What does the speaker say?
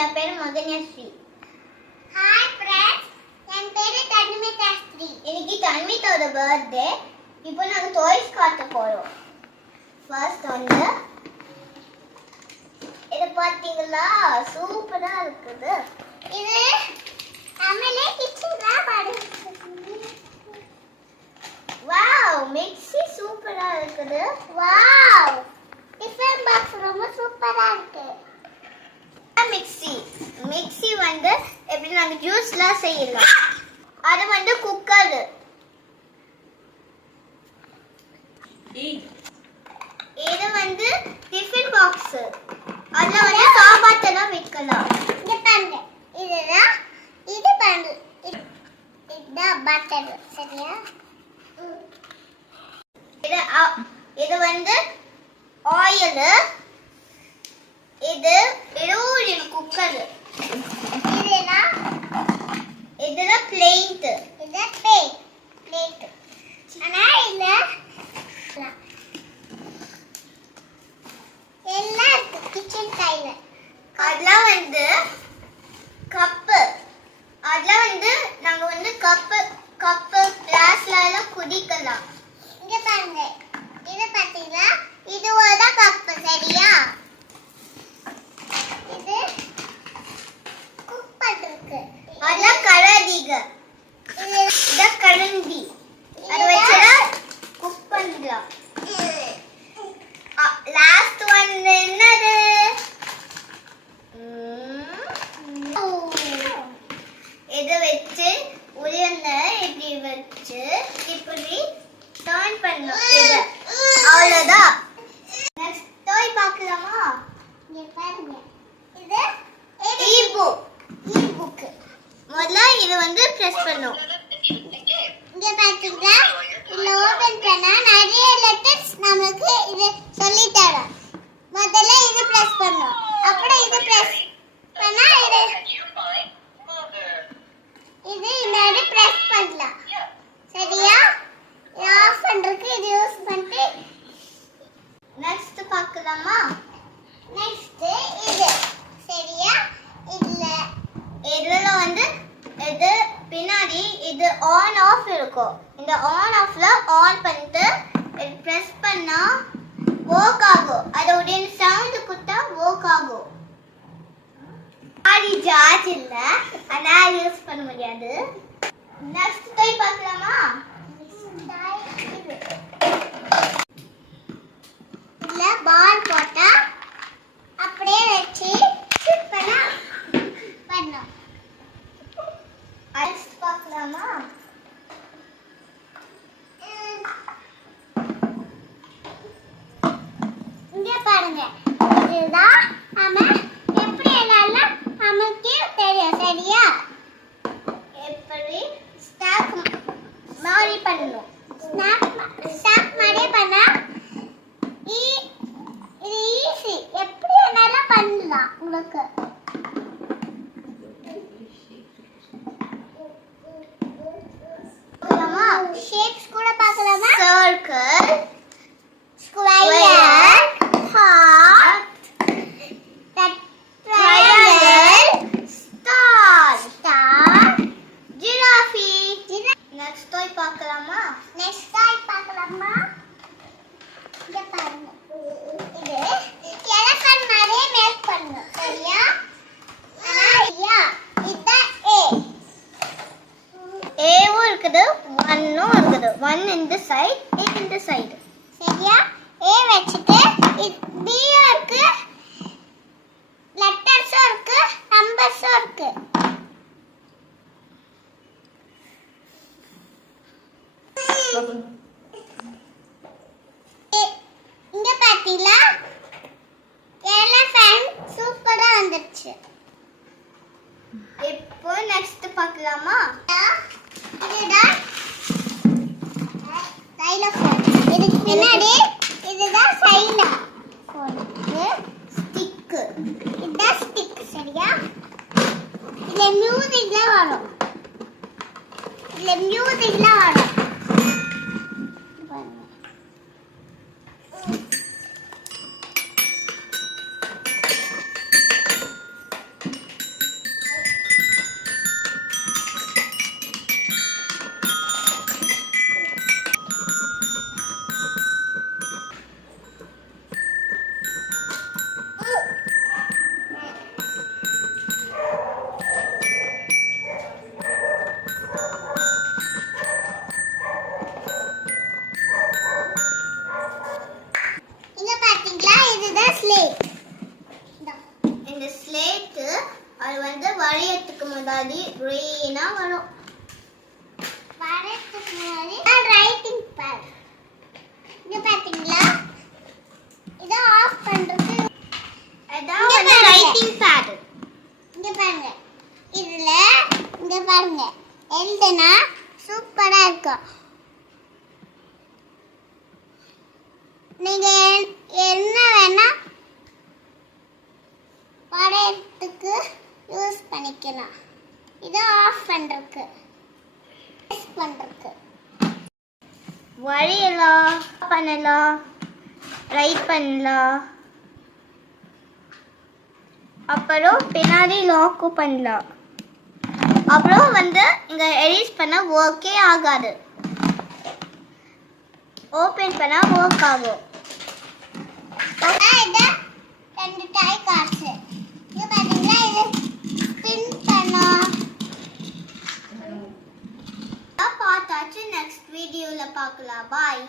என் பேரு மகன்யஸ்ரீ. Hi friends, என் பேரு தன்மிதா ஸ்ரீ. இன்னைக்கு தன்மிதாவோட பர்த்டே. இப்போ நாங்க டாய்ஸ் காட்ட போறோம். ஃபர்ஸ்ட் வந்து இது பாத்தீங்களா, சூப்பரா இருக்குது. இது நம்மளே கிச்சன்ல பாடுறது. வாவ், மிக்ஸி சூப்பரா இருக்குது. வாவ், டிஃபன் பாக்ஸ் ரொம்ப சூப்பரா இருக்கு. மிக்ஸி வந்து எப்படி நாங்க ஜூஸ்லாம் செய்யலாம். அது வந்து குக்கர். இது வந்து டிஃபன் பாக்ஸ். அதுல வந்து சாப்பாட்டெல்லாம் வைக்கலாம். இங்க பாருங்க, இதுதான் இது பாருங்க, இதுதான் பட்டர். சரியா? இது வந்து ஆயில். இது ஒரு குக்கர். இதுதான் பிளேட். இது பிளேட். ஆனா இல்ல எல்லாம் இருக்கு கிச்சன் கையில. அதெல்லாம் வந்து கப்பு. அதெல்லாம் வந்து நாங்க வந்து கப்பு கிளாஸ்ல எல்லாம் குடிக்கலாம். இங்க பாருங்க, இது பாத்தீங்களா, இது ஒரு கப்பு. சரியா? இது குக் பண்றதுக்கு. அதெல்லாம் கரண்டிங்க. இத கரண்டி. அது வச்சா குக் பண்ணலாம். லாஸ்ட் ஒன் என்னது? இத வச்சு உருண்டை இப்படி வச்சு இப்படி டர்ன் பண்ணணும். இது அவ்வளவுதான். நெக்ஸ்ட் டாய் பார்க்கலாமா? இங்க பாருங்க, இது இ-புக். முதல்ல இது வந்து பிரஸ் பண்ணும். இங்க பாத்தீங்களா, இதுல ஓபன் பண்ணா நிறைய லெட்டர்ஸ் நமக்கு இது சொல்லி தரும். முதல்ல இது பிரஸ் பண்ணும், அப்புறம் இது பிரஸ் பண்ணா இது இன்னொரு பிரஸ் பண்ணலாம். சரியா? இது ஆஃப் பண்றதுக்கு இது யூஸ் பண்ணிட்டு நெக்ஸ்ட் பார்க்கலாமா? நெக்ஸ்ட் இது. சரியா? இதுல வந்து இது பின்னாடி இது ஆன் ஆஃப் இருக்கும். இந்த ஆன் ஆஃப்ல ஆன் பண்ணிட்டு பிரஸ் பண்ணா வொர்க் ஆகும். அதோட சவுண்ட் கொடுத்தா வொர்க் ஆகும். அது சார்ஜ் இல்ல, அதனால யூஸ் பண்ண முடியாது. நெக்ஸ்ட் டாய் பார்க்கலாமா? இதுல பால் போட்டா அப்படியே வச்சு ஷூட் பண்ணா பண்ணும். நெக்ஸ்ட் பார்க்கலாமா? இங்க பாருங்க, இதுதான் நாம எப்படி எல்லாம் நமக்கு தெரியும். சரியா? எப்படி ஸ்டாக் மாதிரி பண்ணணும். ஸ்டாக் மாதிரி பண்ணா இது ஈஸி. எப்படி என்னாலும் பண்ணலாம் உங்களுக்கு. பார்க்கலாமா? ஷேப்ஸ் கூட பார்க்கலாமா? Circle, square, heart, triangle, star, giraffe. Next toy பார்க்கலாமா? நெக்ஸ்ட் டாய் பார்க்கலாமா? இங்க பாருங்க, இது எலஃபண்ட் மாதிரியே மேக் பண்ணும். சரியா? சரியா? இதுதான் ஏவும் இருக்குது, ஒன்னும் இருக்குது. ஒன் இந்த சைடு, எயிட் இந்த சைடு. சரியா? ஏ வச்சுட்டு பி இருக்கு, லெட்டர்ஸும் இருக்கு, நம்பர்ஸும் இருக்கு. இங்க பாத்தீங்களா, எலிஃபண்ட் சூப்பரா வந்துருச்சு. இப்போ நெக்ஸ்ட் பார்க்கலாமா? இதுதான் சைலோஃபோன். இதுக்கு பின்னாடி இதுதான் சைலோஃபோன். ஸ்டிக். இதுதான் ஸ்டிக். சரியா? இதுல மியூசிக்லாம் வரும். முன்னாடி க்ரீனா வரும். வரதுக்கு முன்னாடி ரைட்டிங் பேட். இங்க பாத்தீங்களா? இத ஆஃப் பண்றது. அதான் வந்து ரைட்டிங் பேட். இங்க பாருங்க. இதுல இங்க பாருங்க. எழுதுனா சூப்பரா இருக்கும். நீங்க என்ன வேணா வரையறதுக்கு யூஸ் பண்ணிக்கலாம். இத ஆஃப் பண்றதுக்கு யூஸ் பண்றதுக்கு வரையலாம், பண்ணலாம், ரைட் பண்ணலாம், அப்புறம் பின்னாடி லாக்கும் பண்ணலாம். அப்புறம் வந்து இங்க எரேஸ் பண்ண ஒர்க்கே ஆகாது, ஓபன் பண்ணா ஒர்க் ஆகும். இத ரெண்டு டை கார்ட்ஸ். இது பாத்தீங்களா? இது ஸ்பின் பண்ணா பார்த்தாச்சு. நெக்ஸ்ட் வீடியோல பார்க்கலாம். பாய்.